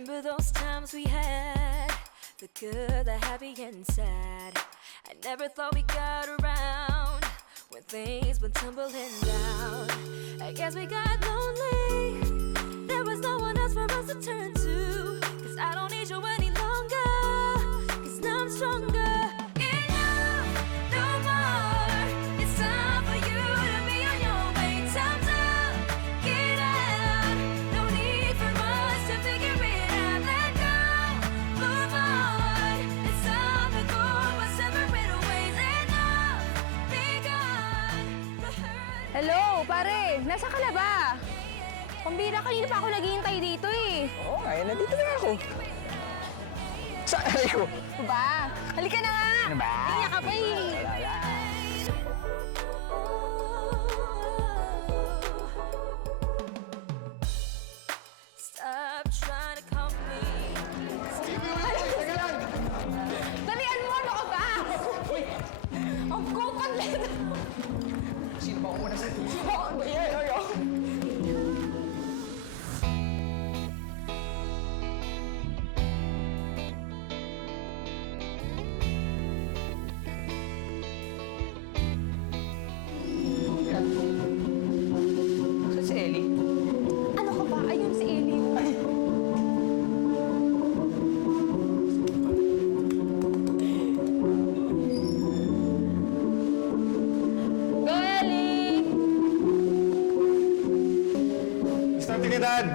Remember those times we had, the good, the happy and sad. I never thought we got around when things went tumbling down. I guess we got lonely, there was no one else for us to turn to. Cause I don't need you any longer, cause now I'm stronger. Enough, no more. It's time for you to be on your way. Time's up, get out. No need for us to figure it out. Let go, move on. It's time to go our separate ways. Enough, be gone. The hurt. Hello, pare! Nasa ka na ba? Pambira, kanina pa ako naghihintay dito eh. Oo nga, nandito na ako. Saan ko? Ba? Halika na nga! Ano ba? Kaya ka pa eh. Stop trying to calm me. Dalian mo! Ano ka ba? Ang kupat! Sino ba ako muna sa ito? Saan si Ellie? Ano ka ba? Ayun si Ellie. Go, Ellie! Mr. Trinidad!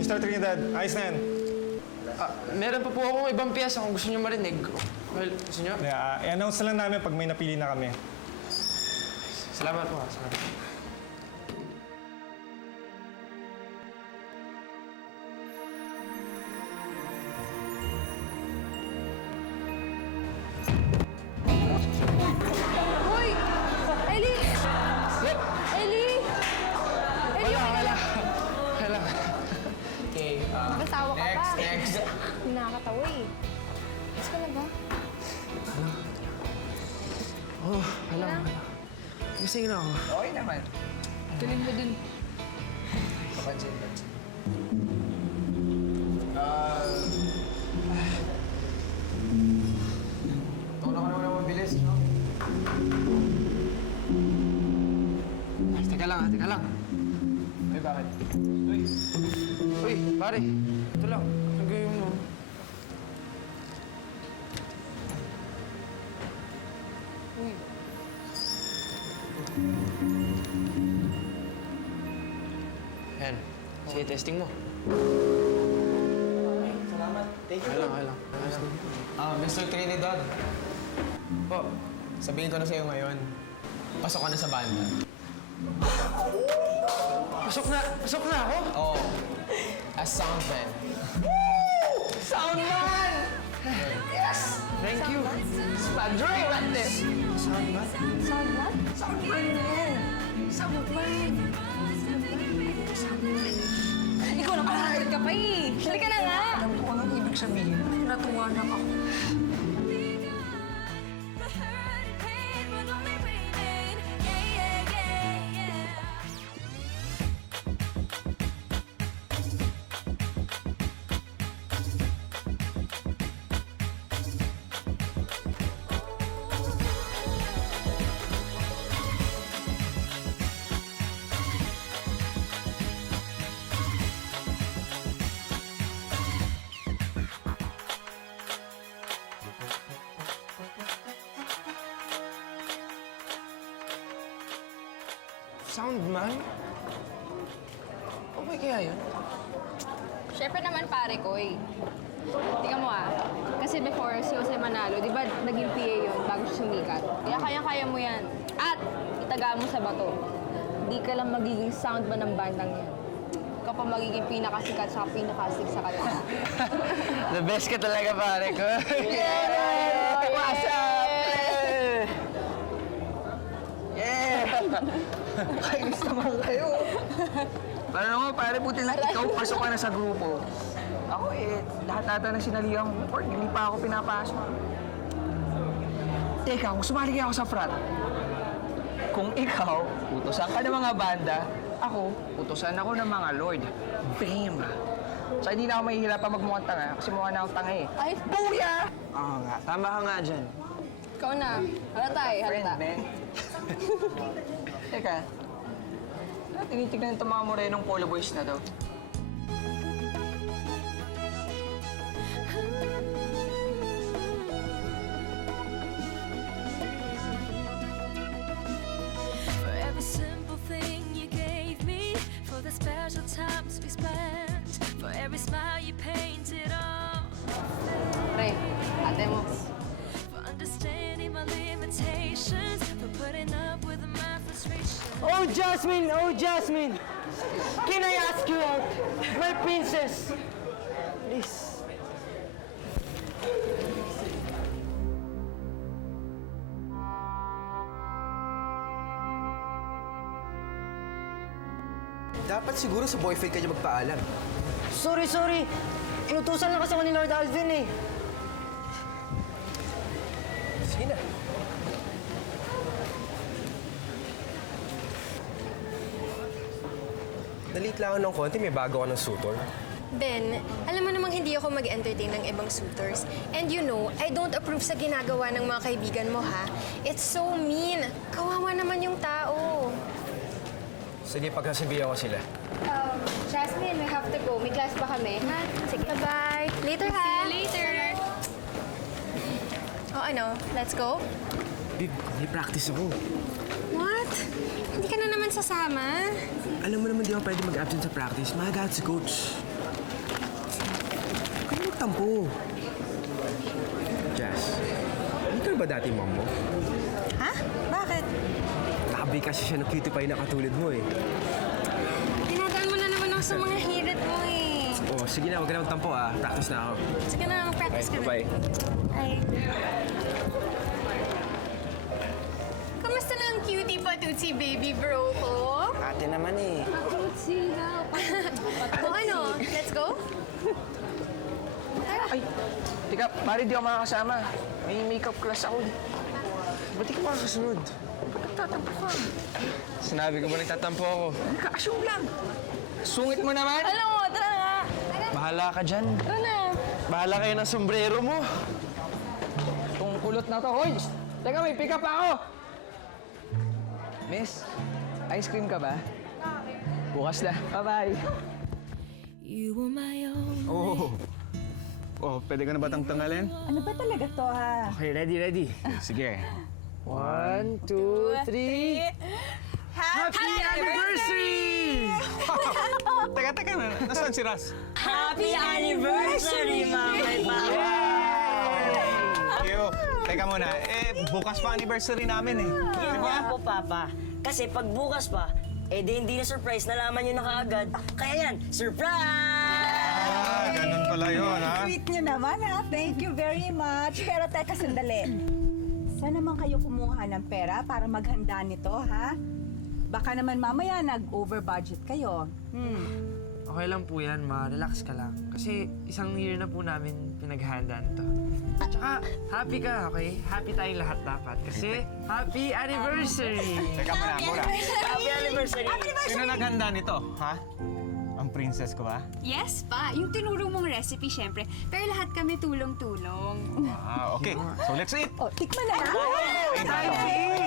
Mr. Trinidad, ayos na yan. Meron pa po akong ibang piyesa kung gusto niyo marinig. Well, gusto niyo? I-announce na lang namin pag may napili na kami. Salamat po. Salamat. Hoy! Ellie! Ellie! Ellie! Wala. Okay, Nakasawa ka pa. next. Hindi nakakatawa eh. Ayos ka na ba? Oh, wala. Gising na ako. Okay naman. Galing mo din. Papansin. Tulong ka naman ng mabilis, no? Ay, teka lang. Ay, bakit? Uy, pare. Ito lang. Ang gawin mo. Uy. Yan. Sige, testing mo. Salamat. Thank you. Okay lang. Mr. Trinidad. Po, sabihin ko na sa'yo ngayon. Pasok ka na sa banda. Pasok na ako? Oo. As soundman. Soundman! Yes! Thank you. Spadroy, what this? Soundman? Soundman din. Soundman. Ikaw na pala ka pa eh. Halika na nga. Alam ko anong ibig sabihin. Natuwa na ako. The hurt and pain will only remain. Yeah, yeah, yeah, yeah. Soundman? Okay kaya yun? Siyempre naman pare ko eh. Tingnan mo kasi before si Jose Manalo, di ba naging PA yun bago siya sumikat? Kaya kaya-kaya mo yan. At itaga mo sa bato. Di ka lang magiging soundman ng bandang yan. Ikaw pa magiging pinakasikat sa pinakasig sa kanila. The best ka talaga, pare ko. Yeah! What's up? Yeah! Kainis naman kayo. Paano naman, pare, buti lang ikaw pasok ka na sa grupo. Ako lahat ata na sinalihan ko or hindi pa ako pinapasok. Teka, kung sumali ako sa frat, kung ikaw, utosan ka ng mga banda, ako, utosan ako ng mga lord. Bam! Tsaka hindi na ako mahihirapan magmukhang tanga kasi mukha na akong tanga eh. Ay, Buya! Oo nga, tama ka nga dyan. ikaw na. Halata eh, halata. Teka. Tinitignan itong mga morenong polo boys na daw. For every simple thing you gave me, for the special times we spent, for every smile you painted on, Pre, ate mo. for understanding my limitations, for putting up with my frustrations. Oh, Jasmine! Oh, Jasmine! Can I ask you out? My princess! Please. Dapat siguro sa boyfriend ka niya magpaalam. Sorry. Inutusan lang kasi ako ni Lord Alvin eh. Sige na. Nalit lang ako ng konti, may bago ka ng suitor. Ben, alam mo namang hindi ako mag-entertain ng ibang suitors. And you know, I don't approve sa ginagawa ng mga kaibigan mo, ha? It's so mean. Kawawa naman yung tao. Sige, pagkasabihan ko sila. Jasmine, we have to go. May class pa kami. Ha? Sige, bye-bye. Later, ha? See you later. O ano, let's go? Babe, may practice ako. What? Hindi ka na naman sasama? Alam mo naman di ako pwede mag-absent sa practice. Mahagad si coach. Huwag ka na magtampo. Jazz, hindi ka ba dati mom mo? Ha? Bakit? Nakabay kasi siya ng cutie pie na katulad mo eh. Dinadaan mo na naman ako sa mga hirit mo eh. Oh, sige na, huwag ka na magtampo ah. Practice na ako. Sige na, mag-practice ka na. Bye. Ay. Kamusta na ang cutie patutsi baby bro ko? Ate naman eh. O ano, let's go? Ay, teka, pare di ako makakasama. May makeup class ako. Ba't di ka makakasunod? Nagtatampo ka. Sinabi ko ba nagtatampo ako? Nagka-assume lang. Sungit mo naman. Alam mo, tara nga. Bahala ka dyan. Tara na. Bahala kayo ng sombrero mo. Itong kulot na to. Hoy! Teka, may pick up ako! Miss, ice cream ka ba? Bukas na. Bye-bye. You were my own. Oh. Oh, pwede ka na ba tanggalin? Ano ba talaga to, ha? Okay, ready. Sige. 1, 2, 3. Happy anniversary! Teka na. Nasaan si Ras? Happy anniversary, Mama! Yo, teka muna. Bukas pa anniversary namin eh. Yun nga po, Papa. Kasi pag bukas pa, hindi na surprise, nalaman nyo na kaagad. Kaya yan, surprise! Ganun pala yun, ha? Sweet nyo naman, ha? Thank you very much. Pero teka, sandali. Saan naman kayo kumuha ng pera para maghanda nito, ha? Baka naman mamaya nag-over budget kayo. Okay lang po yan, ma. Relax ka lang. Kasi isang year na po namin pinaghandaan to. Tsaka, happy ka, okay? Happy tayong lahat dapat. Kasi, happy anniversary! Teka muna. Happy anniversary! Sino naghanda nito, ha? Ang princess ko ba? Yes pa, yung tinuro mong recipe syempre. Pero lahat kami tulong-tulong. Ah, okay. So let's eat. O, tikman na nga.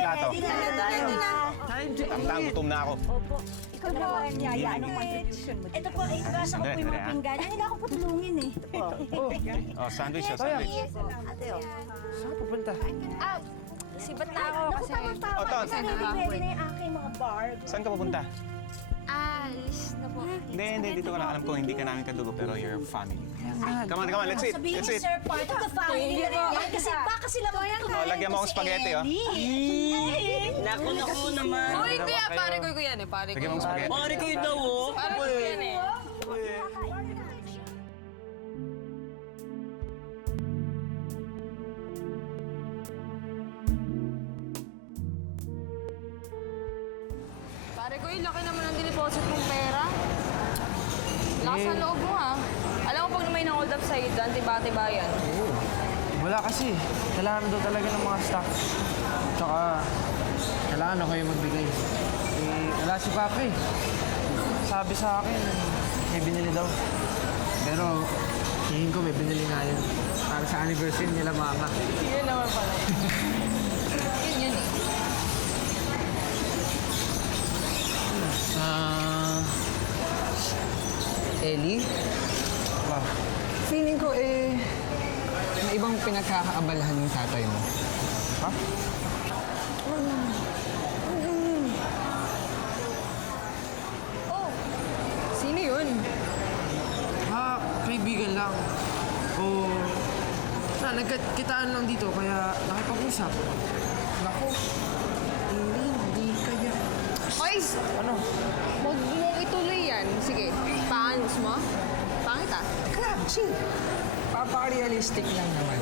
Plato. Time to Tang gutom na ako. Ikaw naman, Yaya. Anong contribution mo? Ito po, ibasa ko po yung mga pinggan. Ay, hindi ako po tulungin eh. Ito po. Oh, sandwich siya, sandwich. Saan pupunta? Sibat na ako kasi. Oh, Ton, Ready na yung aking mga barbs. saan ka pupunta? Alis na po. Hindi, dito ka na. Alam ko, hindi ka namin kadugo, pero you're family. Come on, let's eat. Let's eat. Sir, part of the family na rin yan. Kasi baka sila Oh, lagyan mo akong spaghetti, oh. Naku naman. Uy, kuya, pare ko yan eh. Pare ko. Lagyan mo akong spaghetti. Pare ko yun daw, oh. Pare ko yan eh. Pare ko, laki naman ang diniposit mong pera. Lakas ng loob mo ha. Alam mo pag may na-hold up sa'yo dyan, tiba-tiba yan. Wala kasi. Kailangan daw talaga ng mga stock. Tsaka, kailangan ako yung magbigay. Wala si Papa eh. Sabi sa akin, may binili daw. Pero, tingin ko may binili nga yun. Para sa anniversary nila mama. Yun naman pala. Yun eh. Ellie? Wow. Feeling ko may ibang pinagkakaabalahan ng tatay mo. Ha? Sino yun? Kaibigan lang. O, nagkitaan lang dito, kaya nakipag-usap. Naku, hindi kaya. Hoy! Ano? Huwag mong ituloy yan. Sige, paayos mo. Pangit ah. Crap, chill. Papa-realistic lang naman.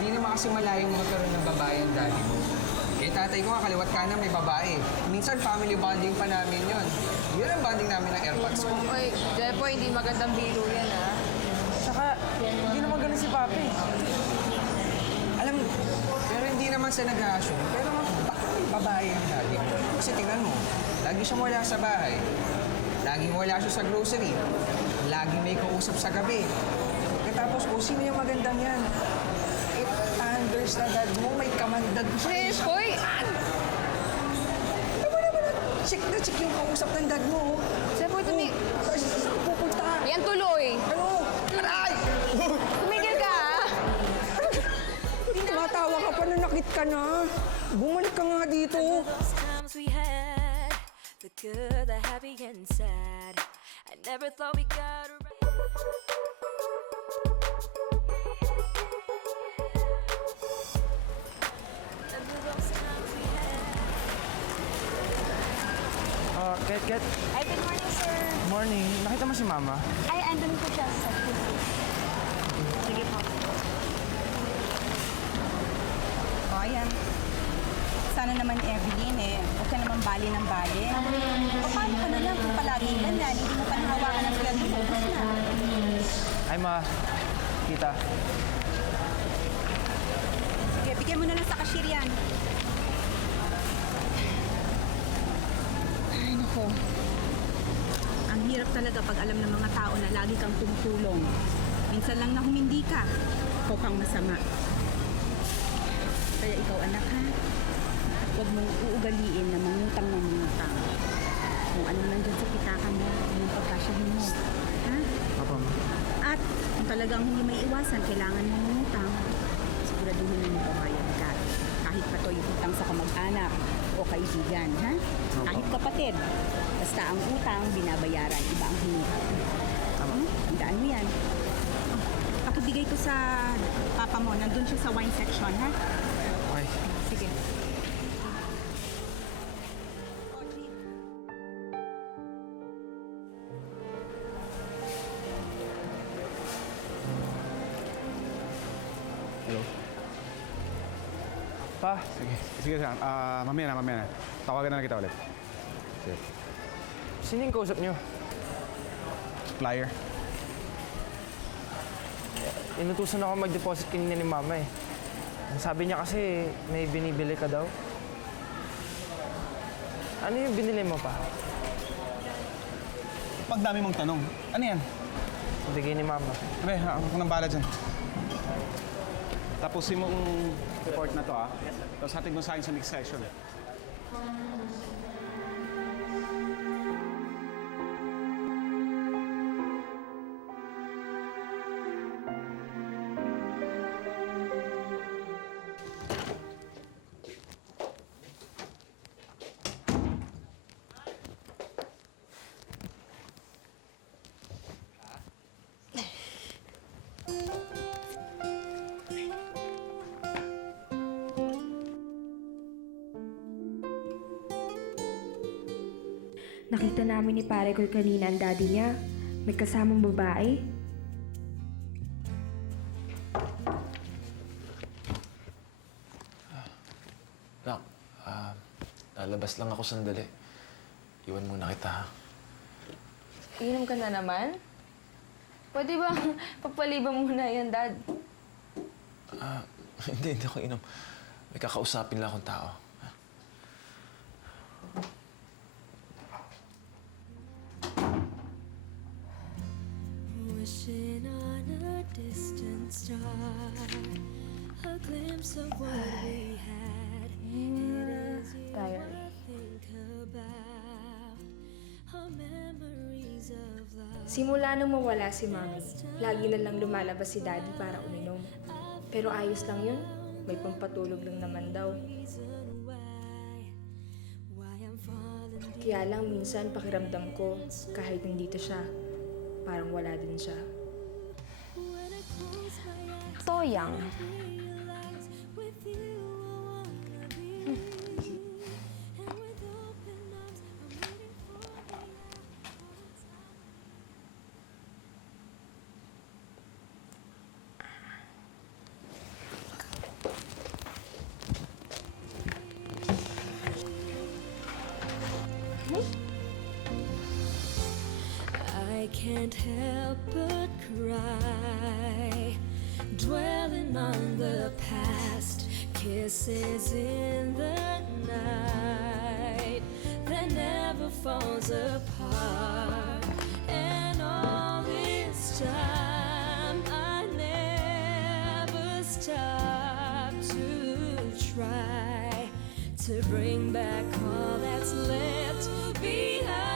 Hindi naman kasi malayong magkaroon ng babae ang daddy mo. Eh, tatay ko nga, kaliwat kanan may babae. Minsan, family bonding pa namin yon. Yun ang bonding namin ng AirPods ko. Hoy, Jepo, hindi magandang biro yan ah. Tsaka, hindi naman ganun si Papi. Alam mo, pero hindi naman sa nag-assume. Pero baka may babae ang daddy mo. Kasi tingnan mo, lagi siyang wala sa bahay. Laging wala siya sa grocery. Laging may kausap sa gabi. Tapos, sino yung magandang yan? It Anders na dad mo, may kamandag pa rin siya. Hoy! Tama naman, check na check yung kausap ng dad mo. Jepo, Saan pupunta? Yan tuloy. Ano? Aray! Tumigil ka ah. Tumatawa ka pa, nanakit ka na. Bumalik ka nga dito. Those times we had, the good, the happy and sad. I never thought we got around. Remember those times we had. Ket. Ay, good morning, sir. Morning. Nakita mo si Mama? Ay, andun po siya sa puso. Sige po. O, ayan. Sana naman, Evelyn, huwag ka naman bali ng bali. O, paano ka na lang kung palagi ganyan? Hindi mo pa nahawakan ng sweldo mo. Ubus na. Ay, Ma. Kita. Sige, bigyan mo na lang sa cashier yan. Ay, nako. Ang hirap talaga pag alam ng mga tao na lagi kang tumutulong. Minsan lang na humindi ka, ikaw pang masama. Kaya ikaw, anak, ha? Huwag mong uugaliin na mangutang ng mangutang. Kung ano nandyan sa pitakan mo, yung pagkasyahin mo. Ha? Papa, Ma. At kung talagang hindi may iwasan, kailangan mong mangutang, siguraduhin mo magbabayad ka. Kahit pa to yung utang sa kamag-anak o kaibigan, ha? Kahit kapatid. Basta ang utang, binabayaran. Iba ang hingi. Tandaan mo yan. Pakibigay ko sa papa mo. Nandun siya sa wine section, ha? Okay. Sige. Hello? Pa, Sige, Sam. Mamaya na. Tawagan na lang kita ulit. Sige. sino yung kausap niyo? Flyer. Inutusan ako mag-deposit kanina ni Mama eh. Ang sabi niya kasi may binibili ka daw. Ano yung binili mo pa? Pag dami mong tanong, ano yan? Bigay ni Mama. Abe, ako nang bala dyan. Tapusin mo yung report na to, Tapos hatid mo sa akin sa next session. Nakita namin ni pare ko kanina ang daddy niya. May kasamang babae. Nak, lalabas lang ako sandali. Iwan muna kita, ha? Inom ka na naman? Pwede ba pagpaliban muna yan, Dad? Hindi ako inom. May kakausapin lang akong tao. Wishing on a distant star, a glimpse of what we had. It is you I think about, our memories of love. Simula nung mawala si Mami, lagi na lang lumalabas si Daddy para uminom. Pero ayos lang yun. May pampatulog lang naman daw. Kaya lang minsan pakiramdam ko, kahit nandito siya, parang wala din siya. Toyang. I can't help but cry, dwelling on the past, kisses in the night that never falls apart. And all this time I never stopped to try to bring back all that's left behind.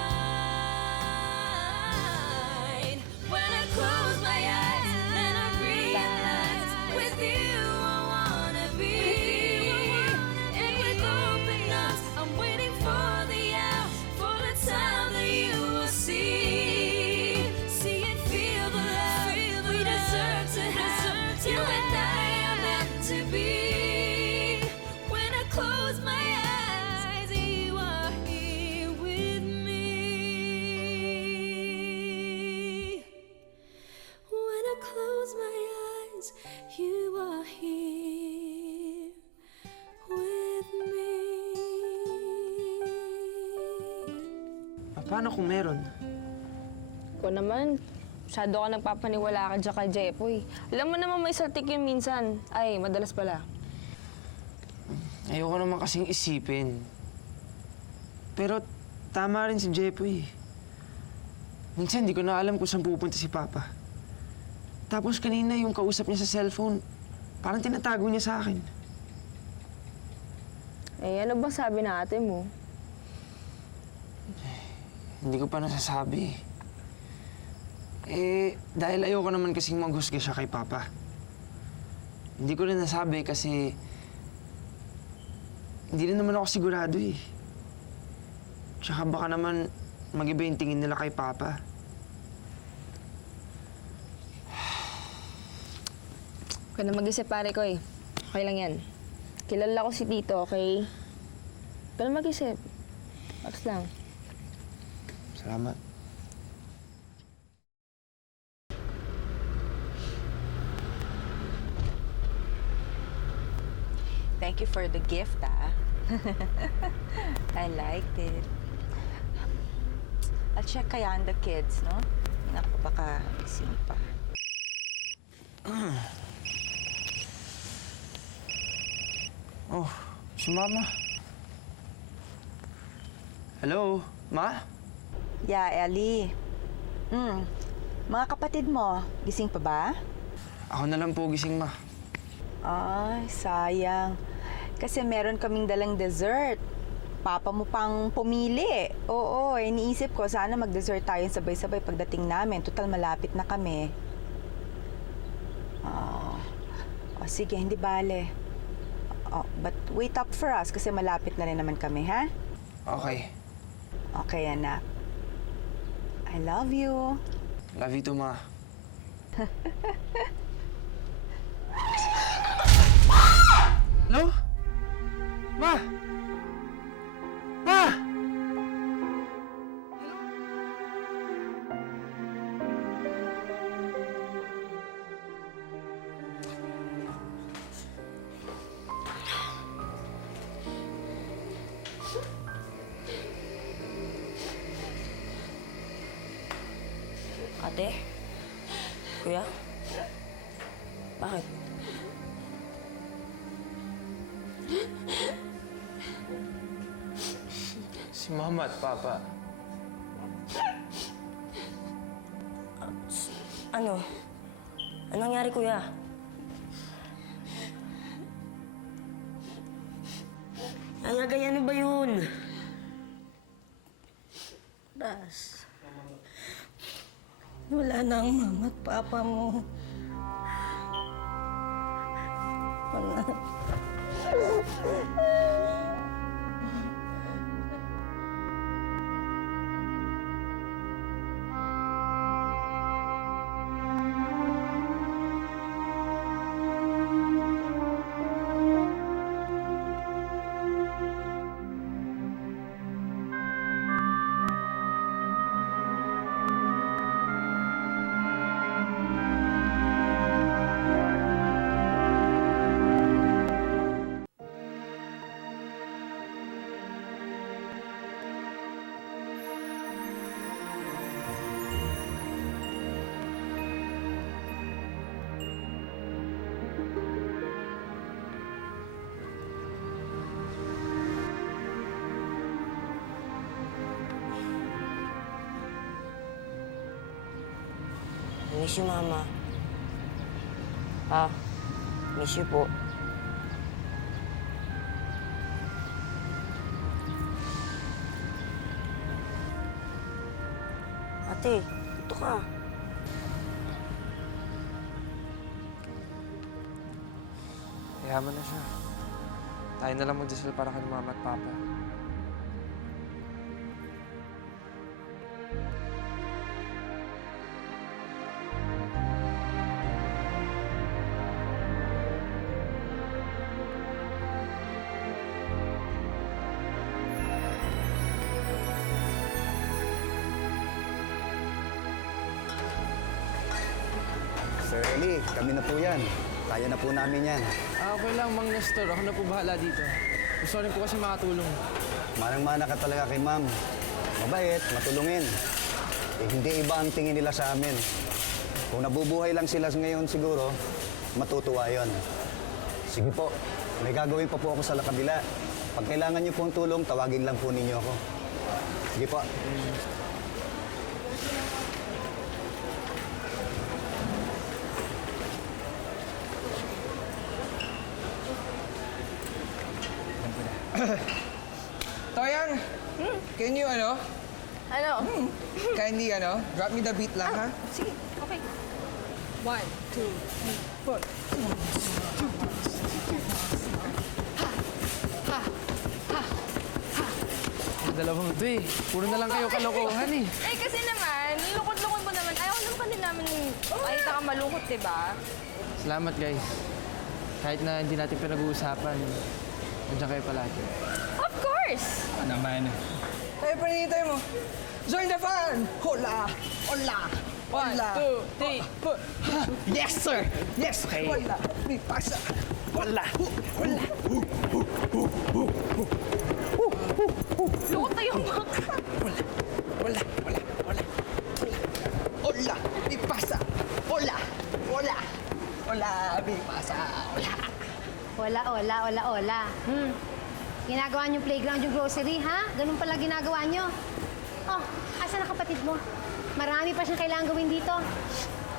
When I close my eyes and I realize with you I wanna be, and with open arms I'm waiting for the hour, for the time that you will see and feel the love we deserve to have. You and I are meant to be. When I close my eyes, you are here with me. When I close my eyes, you are here with me. Paano kung meron? Ko naman, masyado ka nagpapaniwala ka dyan kay Jepoy. Alam mo naman may saltik yun minsan. Ay, madalas pala. Ayoko naman kasing isipin. Pero tama rin si Jepoy. Minsan hindi ko na alam kung saan pupunta si Papa. Tapos kanina yung kausap niya sa cellphone, parang tinatago niya sa akin. Eh, ano ba sabi na ate mo? Hindi ko pa nasasabi. Dahil ayoko naman kasing maghusga siya kay Papa. Hindi ko rin nasabi kasi hindi rin naman ako sigurado eh. Tsaka baka naman mag-iba yung tingin nila kay Papa. Huwag ka na mag-isip, pare ko eh. Okay lang yan. Kilala ko si Tito, okay? Huwag ka na mag-isip. Tapos lang. Salamat. Thank you for the gift, ah. I liked it. I'll check kaya on the kids, no? Naku, baka gising pa. Oh, si Mama. Hello, Ma? Yeah, Ellie. Mga kapatid mo, gising pa ba? Ako na lang po gising, Ma. Ay, sayang. Kasi meron kaming dalang dessert. Papa mo pang pumili. Oo, iniisip ko, sana mag-dessert tayo sabay-sabay pagdating namin. Total, malapit na kami. O sige, hindi bale. But wait up for us kasi malapit na rin naman kami, ha? Okay. Okay, anak. I love you. Love you too, Ma. Hello? Ma! Ma! Ate? Kuya? Bakit? Si Mama at Papa. Ano? Anong nangyari, kuya? Ay, ano ba yun? Das. Wala na ang mama at papa mo. Wala. Miss you, Mama. Miss you po. Ate, ito ka. Yaman na siya. Tayo na lang magdasal para kay mama at papa. Sir Eli, kami na po yan. Kaya na po namin yan. Okay lang, Mang Nestor. Ako na po bahala dito. Gusto rin po kasi makatulong. Manang-mana ka talaga kay ma'am. Mabait, matulungin. Hindi iba ang tingin nila sa amin. Kung nabubuhay lang sila ngayon siguro, matutuwa yon. Sige po, may gagawin pa po ako sa kabila. Pag kailangan niyo po ang tulong, tawagin lang po ninyo ako. Sige po. Toyang, can you Ano? kindly drop me the beat lang, ha? Sige, okay. 1, 2, 3, 4. Dalawang ito eh. Puro na lang kayo kalokohan eh. Eh, kasi naman, lukod-lukod mo naman. Ayaw naman pa din namin makita ka malungkot, diba? Salamat guys. Kahit na hindi natin pinag-uusapan, nandiyan kayo palagi. Of course! Naman. Tayo pa hinihintay mo. Join the fun! Hola! Hola! Hola! 1, 2, 3, 4. Yes, sir! Yes! Okay. Hola! May pasa! Hola! Hola! Lukot na yung mga... Hola! Hola! Hola! Hola! Hola! May pasa! Hola! Hola! Hola! May pasa! Hola! Ola. Ginagawa niyo playground yung grocery, ha? Ganun pala ginagawa niyo. Oh, asan ang kapatid mo? Marami pa siyang kailangan gawin dito.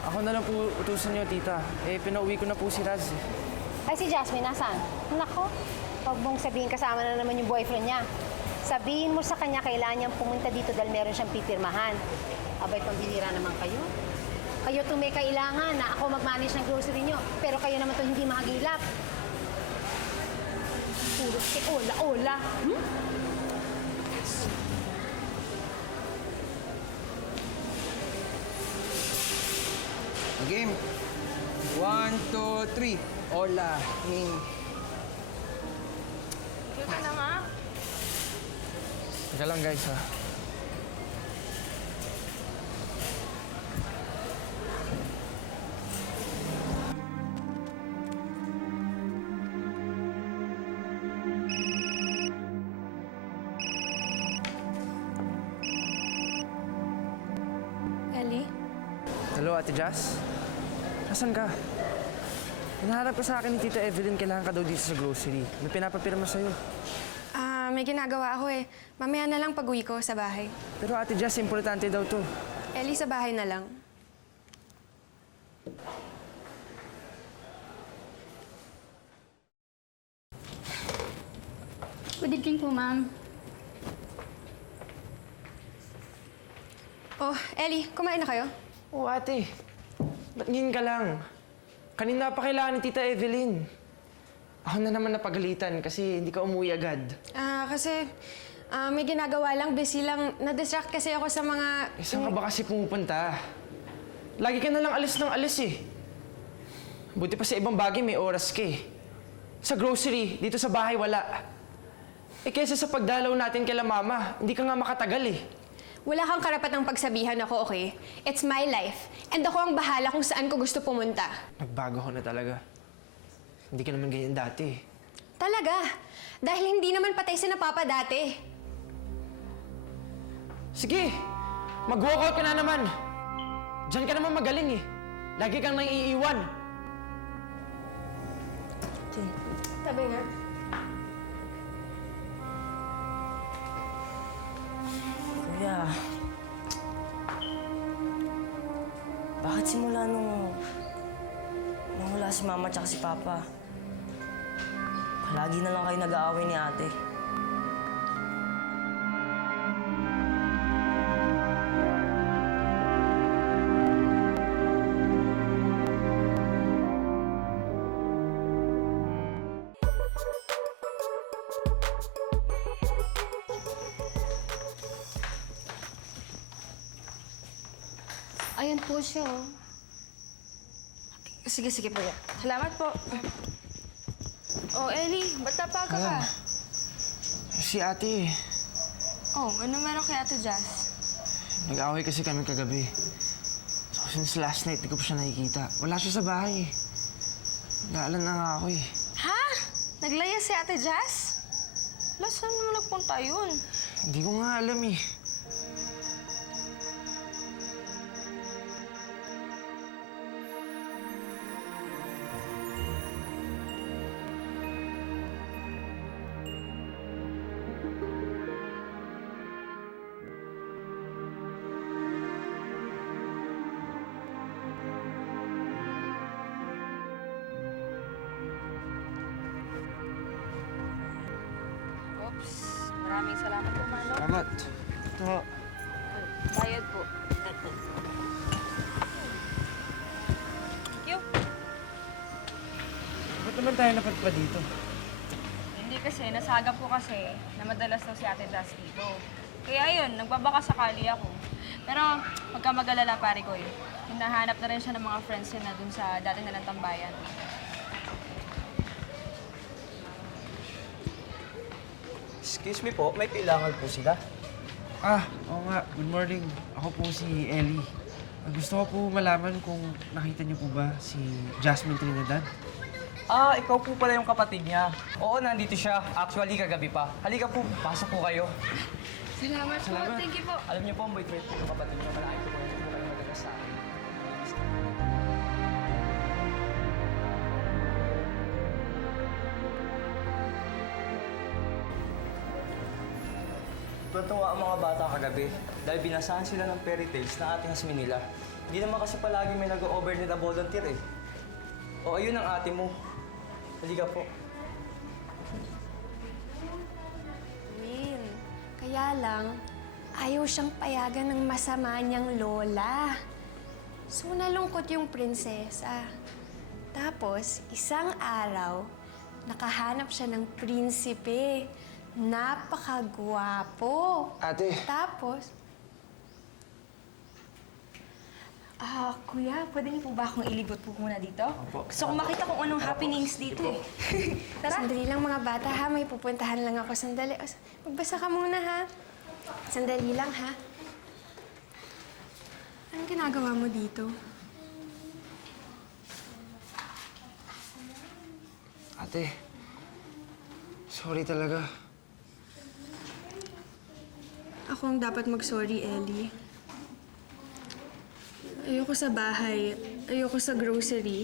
Ako na lang po utusan niyo, tita. Eh, pinauwi ko na po si Raz. Ay, si Jasmine, nasaan? Nako, huwag mong sabihin kasama na naman yung boyfriend niya. Sabihin mo sa kanya kailangan niyang pumunta dito dahil meron siyang pipirmahan. Abay, pambihira naman kayo. Kayo itong may kailangan na ako mag-manage ng grocery niyo. Pero kayo naman itong hindi mahagilap. Puro si Ola. Game. 1, 2, 3. Hola. Teka na nga. Teka lang guys ha. Ellie? Hello, Ate Jazz? Nasaan ka? Hinaharap ko sa akin ni Tita Evelyn, kailangan ka daw dito sa grocery. May pinapapirma sa'yo. May ginagawa ako eh. Mamaya na lang pag-uwi ko sa bahay. Pero Ate Jazz, importante daw to. Ellie, sa bahay na lang. Good evening po, ma'am. Oh, Ellie, kumain na kayo? Oo, ate. Ba't ngayon ka lang? Kanina pa kailangan ni Tita Evelyn. Ako na naman napagalitan kasi hindi ka umuwi agad. Kasi may ginagawa lang, busy lang. Na-distract kasi ako sa mga... Saan ka ba kasi pumupunta? Lagi ka na lang alis ng alis eh. Buti pa sa ibang bagay may oras ka eh. Sa grocery, dito sa bahay wala. Eh kesa sa pagdalaw natin kila mama, hindi ka nga makatagal eh. Wala kang karapatang pagsabihan ako, okay? It's my life. And ako ang bahala kung saan ko gusto pumunta. Nagbago ko na talaga. Hindi ka naman ganyan dati eh. Talaga? Dahil hindi naman patay si na Papa dati. Sige! Mag-walkout ka na naman! Diyan ka naman magaling eh. Lagi kang naiiwan. Tabi nga. Kuya, bakit simula nung wala si Mama at si Papa, palagi na lang kayo nag-aaway ni Ate? Ayan po siya, oh. Sige, sige po yan. Salamat po. Oh, Ellie, ba't napaga ka? Si ate, Oh, ano meron kay Ate Jazz? nag-away kasi kami kagabi. So, since last night, di ko pa siya nakikita. Wala siya sa bahay eh. Nag-aalan na nga ako eh. Ha? Naglaya si Ate Jazz? Wala, saan mo nagpunta yun? Hindi ko nga alam eh. Oops. Maraming salamat po, Manong. Salamat. Ito. Bayad po. Thank you. Ba't naman tayo napadpa dito? Hindi kasi, nasagap ko kasi na madalas daw si Ate Jazz dito. Kaya yun, nagbabaka sakali ako. Pero huwag ka mag-alala, pare ko eh. Hinahanap na rin siya ng mga friends niya na dun sa dati nilang tambayan. Excuse me po, may kailangan po sila. Oo nga. Good morning. Ako po si Ellie. Gusto ko po malaman kung nakita niyo po ba si Jasmine Trinidad? Ikaw po pala yung kapatid niya. Oo, nandito siya. Actually, kagabi pa. Halika po, pasok po kayo. Salamat po. Thank you po. Alam niyo po, ang bait-bait po yung kapatid niyo. Malaki po kayo madalas sa akin. Tuwa ang mga bata kagabi dahil binasahan sila ng fairy tales na ating hasmin nila. Hindi naman kasi palagi may nag-overnight na volunteer eh. O ayun ang ate mo. Halika po. Will, kaya lang, ayaw siyang payagan ng masama niyang lola. So, nalungkot yung prinsesa. Tapos, isang araw, nakahanap siya ng prinsipe. Napakagwapo. Ate. Tapos, kuya, pwede niyo po ba akong ilibot po muna dito? Gusto kong makita kung anong happenings dito eh. Tara. Sandali lang mga bata ha, may pupuntahan lang ako. Sandali. Magbasa ka muna ha. Sandali lang ha. Anong ginagawa mo dito? Ate, sorry talaga. Ako ang dapat mag-sorry, Ellie. Ayoko sa bahay, ayoko sa grocery.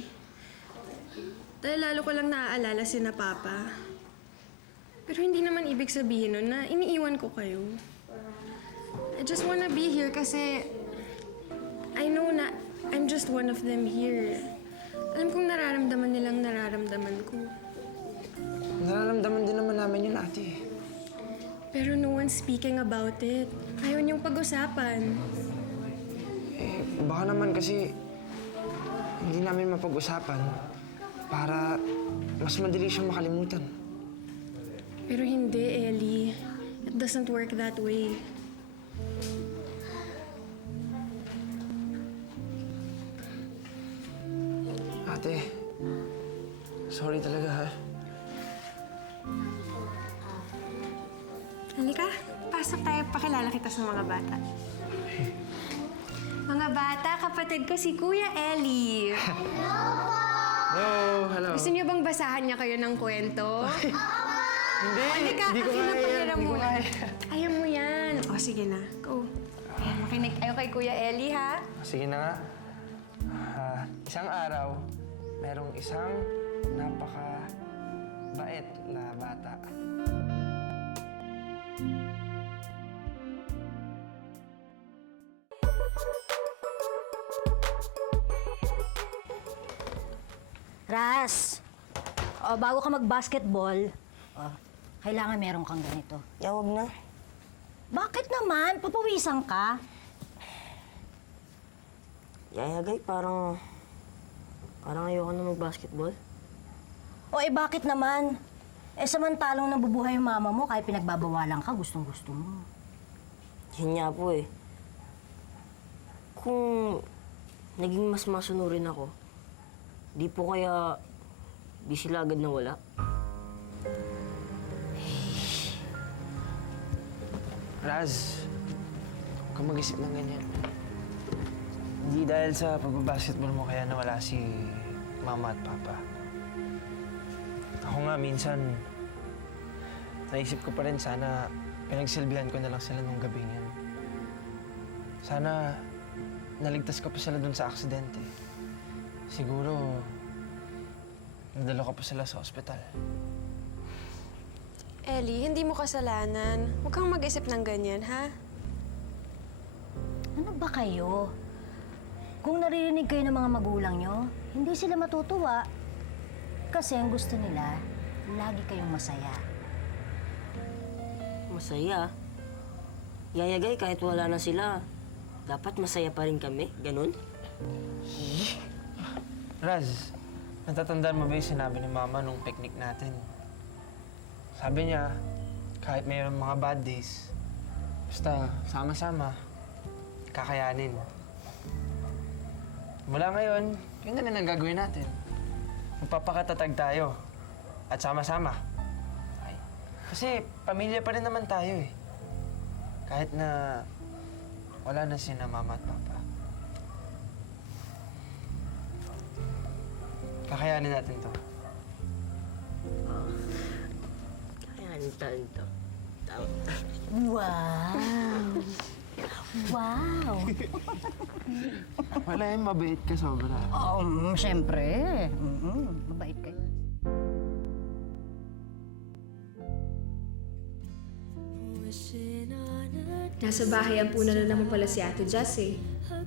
Dahil lalo ko lang naaalala si na Papa. Pero hindi naman ibig sabihin nun na iniiwan ko kayo. I just wanna be here kasi I know na I'm just one of them here. Alam kong nararamdaman nilang nararamdaman ko. Nararamdaman din naman namin yun, ate. Pero no one's speaking about it. Ayaw niyong pag-usapan. Eh, baka naman kasi hindi namin mapag-usapan para mas madali siyang makalimutan. Pero hindi, Ellie. It doesn't work that way. Ate, sorry talaga ha. Halika, pasok tayo. Pakilala kita sa mga bata. Mga bata, kapatid ko si Kuya Ellie. Hello. Gusto niyo bang basahan niya kayo ng kwento? Hindi, Halika, hindi ko kaya yan. pinapahiram Hindi mo. ko kaya. Ayaw mo yan. O, sige na. Go. Ayan, makinig tayo kay Kuya Ellie, ha? Sige na nga. Isang araw, merong isang napaka-bait na bata. Ras, bago ka mag-basketball, kailangan meron kang ganito. Yawag na. Bakit naman? Papawisan ka. Yayagay, parang ayoko na mag-basketball. Bakit naman? Samantalong nabubuhay yung mama mo, kahit pinagbabawalan ka, gustong-gusto mo. Yun nga po eh. Kung naging mas masunurin ako, di po kaya di sila agad nawala. Raz, huwag kang mag-isip ng ganyan. Hindi dahil sa pagbabasketball mo kaya nawala si Mama at Papa. Ako nga minsan, naisip ko pa rin sana pinagsilbihan ko na lang sila nung gabing yan. Sana naligtas ko pa sila dun sa aksidente. Siguro, nadala ko pa sila sa ospital. Ellie, hindi mo kasalanan. Huwag kang mag-isip ng ganyan, ha? Ano ba kayo? Kung naririnig kayo ng mga magulang nyo, hindi sila matutuwa. Kasi ang gusto nila, lagi kayong masaya. Masaya? Yayagay, kahit wala na sila, dapat masaya pa rin kami? Ganun? Raz, natatandaan mo ba yung sinabi ni Mama nung picnic natin? Sabi niya, kahit mayroong mga bad days, basta sama-sama, kakayanin. Mula ngayon, yun na rin ang gagawin natin. Magpapakatatag tayo at sama-sama. Ay, kasi pamilya pa rin naman tayo eh. Kahit na wala na sina Mama at Papa. Kakayanin natin to. Kakayanin to. Wow! Wow! Wala yung mabait ka sobra. Siyempre. Mabait kayo. Nasa bahayan po na naman pala si Ate Jess eh.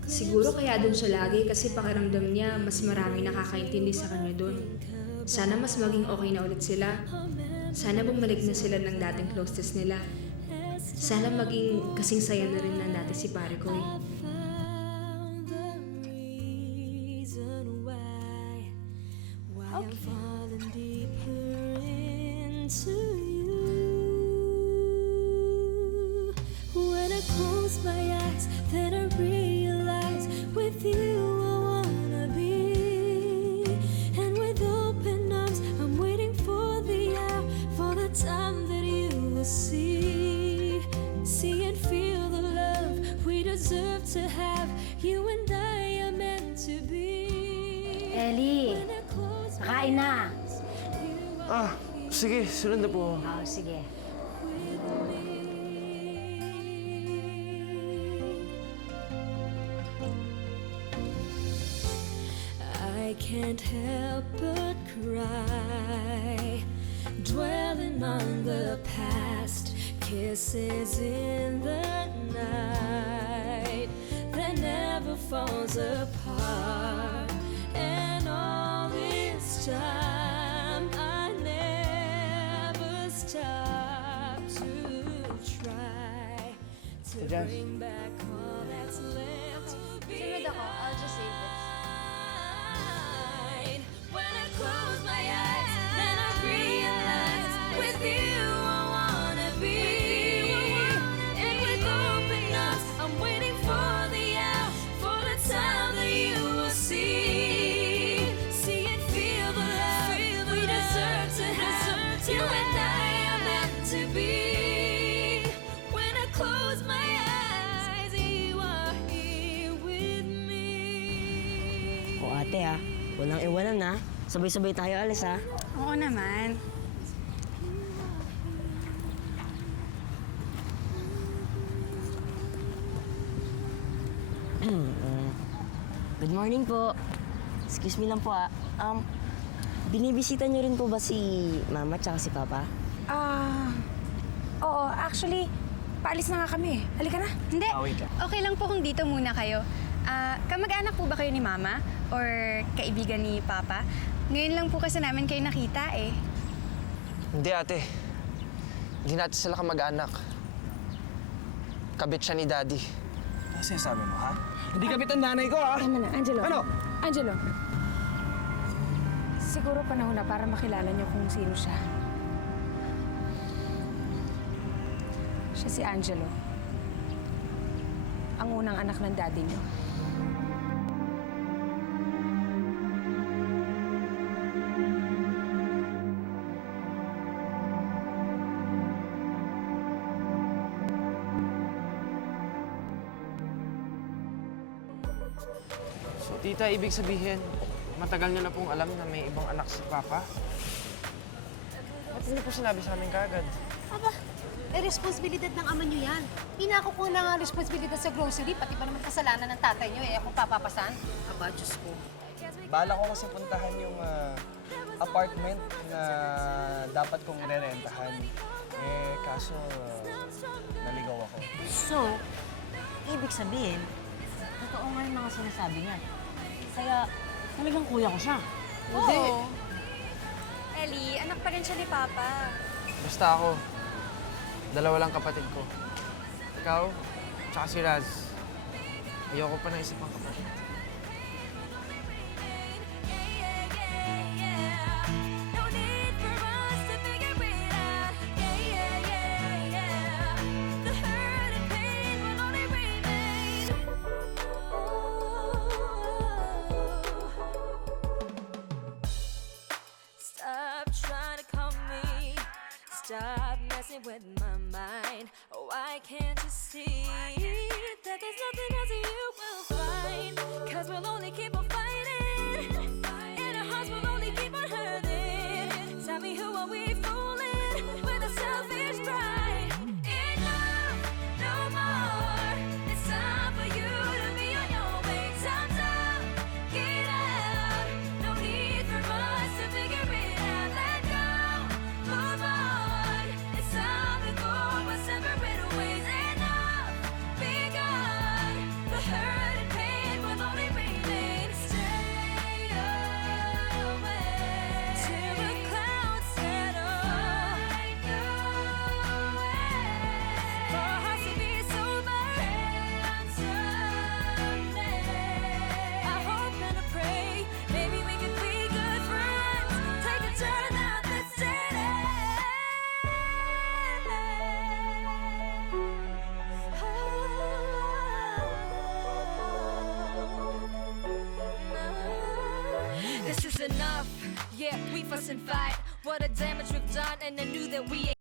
Siguro kaya doon siya lagi kasi pakiramdam niya mas marami nakakaintindi sa kanya doon. Sana mas maging okay na ulit sila. Sana bumalik na sila ng dating closeness nila. Sana maging kasing saya na rin na natin si Pare Koy. When I close my eyes, then I realize with you I wanna be. And with open arms, I'm waiting for the hour, for the time that you will see. See and feel the love we deserve to have. You and I are meant to be. Ellie, kain na. Sige, sunod na po. Sige. I can't help but cry, dwelling on the past, kisses in the night that never falls apart. time, I never stop to try to Jazz. bring back all that's left to be. Sunod ako. I'll just save this. When I close my eyes, then I realize with you I wanna be. And with open arms, I'm waiting for the hour, for the time that you will see. See and feel the love we deserve to have. You and I are meant to be. When I close my eyes, you are here with me. O ate ha, walang iwanan ha. Sabay-sabay tayo alis ha. Oo naman. Good morning po. Excuse me lang po ah. Binibisita niyo rin po ba si Mama tsaka si Papa? Oo, actually, paalis na nga kami. Halika na. Hindi. wait lang. Okay lang po kung dito muna kayo. Kamag-anak po ba kayo ni Mama? Or kaibigan ni Papa? Ngayon lang po kasi namin kayo nakita eh. Hindi ate. Hindi natin sila kamag-anak. Kabit siya ni Daddy. Ano sinasabi mo, ha? Hindi kabit ang nanay ko, ha? Tama na, Angelo. Ano? Angelo. Siguro panahon na para makilala niyo kung sino siya. Siya si Angelo. Ang unang anak ng daddy niyo. So, tita, ibig sabihin, matagal niyo na pong alam na may ibang anak si Papa? Ba't hindi po sinabi sa amin kaagad? Aba, responsibilidad ng ama niyo yan. Inako ko na nga responsibilidad sa grocery, pati pa naman kasalanan ng tatay niyo eh. Ako papapasan. Aba, Diyos ko. Bala ko kasi puntahan yung apartment na dapat kong re-rentahan. Eh, kaso naligaw ako. So, ibig sabihin, totoo nga yung mga sinasabi niya. Kaya, talagang kuya ko siya. Oo. Ellie, anak pa rin siya ni Papa. Basta ako, dalawa lang kapatid ko. Ikaw, tsaka si Raz. Ayoko pa na isip ang kapatid. No need for us to figure it out. The hurt and pain will only remain. Stop trying to calm me. Stop messing with my mind. Oh, why can't you see that there's nothing else you will find? 'Cause we'll only keep on fighting, and our hearts will only keep on hurting. Tell me, who are we fooling with a selfish pride? Enough, no more. It's time for you to be on your way. Time's up, get out. No need for us to figure it out. Let go, move on. It's time to go our separate ways. Enough, be gone. The hurt and pain will only remain. Stay away till the clouds settle. For our hearts to be sober someday. I hope and I pray maybe we could be good friends. Take a turn out the city. This is enough. Yeah, we fuss and fight. What a damage we've done, and I knew that we